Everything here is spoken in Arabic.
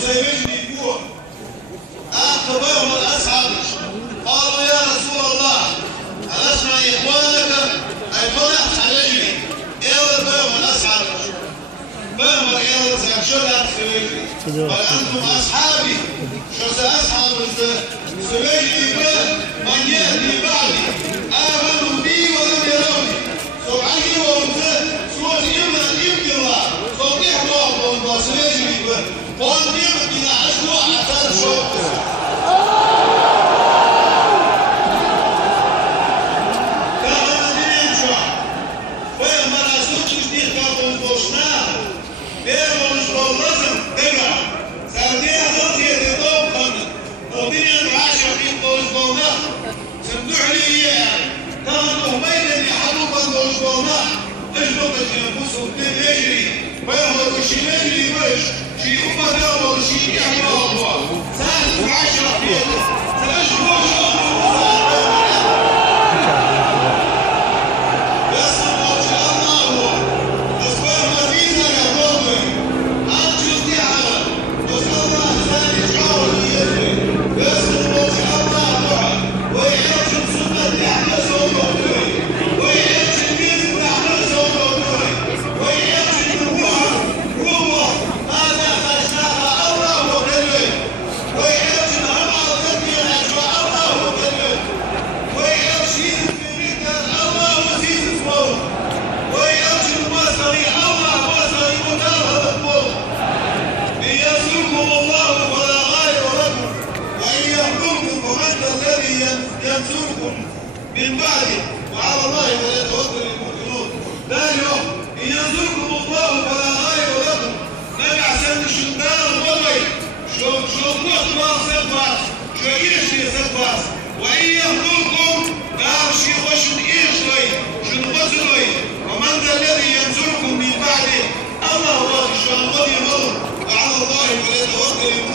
وسيجني فوق أخبرهم الأصحاب قالوا يا رسول الله ألسنا إخوانك أي فرح علينا إيه بهم الأصحاب فهم إيه سيكشلها سيجني بل أنتم أصحابي شو سأصحاب سيجني من يهدي بعدي آمنوا بي ولم يروني سبحانه وتعالى سوى يمكن الله صديق الله سيجني وأن يمكن أشوى حتى شوق ينصركم من بعده وعلى الله فليتوكل المؤمنون. لا اليوم إن ينصركم الله فلا غالب لكم. نبي عشان الشندان الوضعي شو نقطة سباس شو يشتري سباس وإن يخذلكم قال شي وشن إيشوي شن وزنوي ومن ذا الذي ينصركم من بعده الله هو شو الوضع وعلى الله فليتوكل المؤمنون.